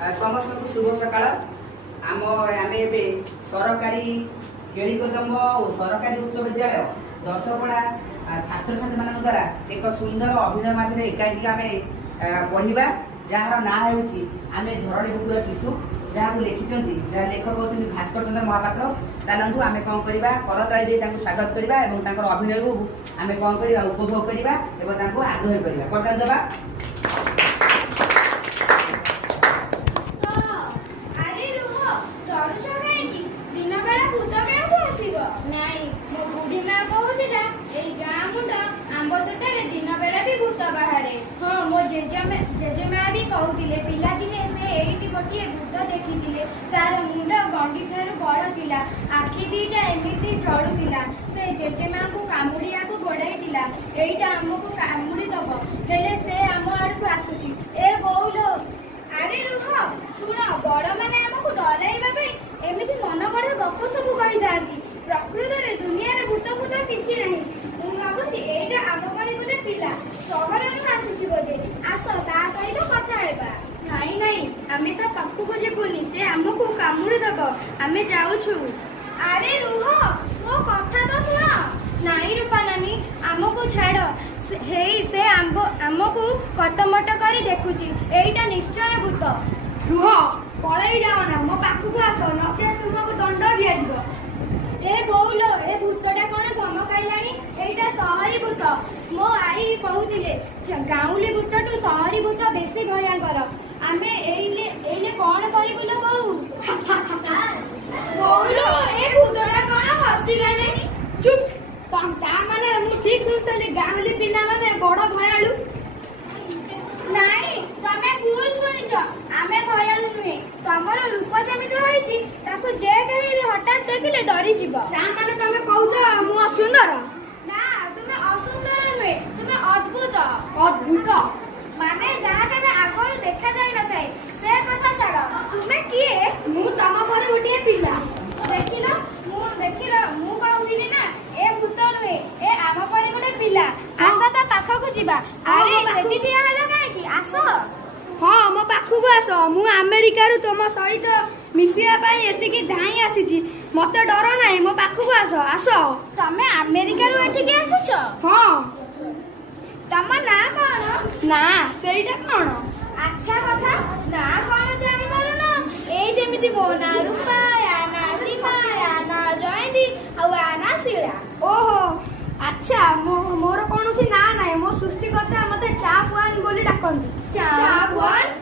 समस्त को शुभ सकाळ आमे एबे सरकारी केळीकदम और सरकारी उच्च विद्यालय दशपड़ा छात्र छात्री मान द्वारा एक सुंदर अभिनय माध्यम एकांकी आमे पढ़िबा जार ना हेउची आमे धरणी पुत्र शिशु जहाँ को लिखिंट जहाँ लेखक होती भास्कर चंद्र महापात्र चलतु आम कौन करवा करताली दे स्वागत करवा अभिनय को आम कौन करवा उपभोग करवा आग्रह करवा करताली देवा। हाँ मो जेजेमा भी कहूले पिला दिने से एठी गोटे भूत देखी तार मुंड गंडी ठार बड़ थिला आखि दीटा एमिति जळुथिला से जेजेमा को कामुड़िया को गोड़ाई एटा हमको कामुड़ी दब हेले से आम आड़ को आसुची ए बोलो अरे रुह सुन बड़ माने हमको डराइबा पे एमिति मन गढ़ा गप सब कहि थांती प्रकृत रे दुनिया रे भूत भूत किछि नाही मु भाबुची एटा आम परी गोटे पिला सहर आसी बोले आस ता सहित कथा हेबा नाई नाई आमे ता पाखु को जेबुनी से हमको कामुड़ी दब आमे जाउछु। अरे रुह मो कथा तो सुन नाई रूपा नानी हमको छाड़ हेई से हमको कटमट करी देखुची एटा निश्चय भूत रुह पळई जाओ ना मो पाखु को आस नचे तुमको दंड दिया दिबो। ए बोलो ए भूतटा कोन धमकाइलानी एटा सहरी भूत मो आई कहूतिले गाउली भूतटू सहरी भूत बेसी भयंकर आमे एइले कोन करिबु लो बहु बोलो ए भूतटा कोन हसिलानी चुप तम ता माने मु ठीक सुनतले गाउली पिना माने बड़ भयालु नाई तमे भूल सुनिछ आमे भयालु नुहे तमरो रूप जेमिति होइछि ताको जे कहिले हठात देखिले डरी जिवो ता माने तमे कहउछ मु असुंदर ना तुमे असुंदर नुहे तुमे अद्भुत अद्भुत माने जहा तमे आगोल देखा जाय न थाए से कथा छाड़ तुमे किए मु तम परे गोटे पिला देखिलो मु कहउदिनी ना ए भूत नुहे ए आम परे गोटे पिला आस ता पाखा को जिबा अरे सेठी ठिया हला काहे की आस हाँ मो पाखु को आस मु अमेरिका रु तुम सहित मिसिया पाई एतिकी धाई आसीची मते डर नाही मो पाखु को आस आस तमे अमेरिका रु एतिकी आसीछ हाँ तम ना कोन ना सेइटा कोन अच्छा कथा ना कोन जानि पारो ना ए जेमिति मो ना रूपा या ना सीमा या ना जयंती आ ना शिला ओहो अच्छा मोर कोनोसी ना नाही मो सृष्टिकर्ता मते चापुआन बोली डाकंती चापुआन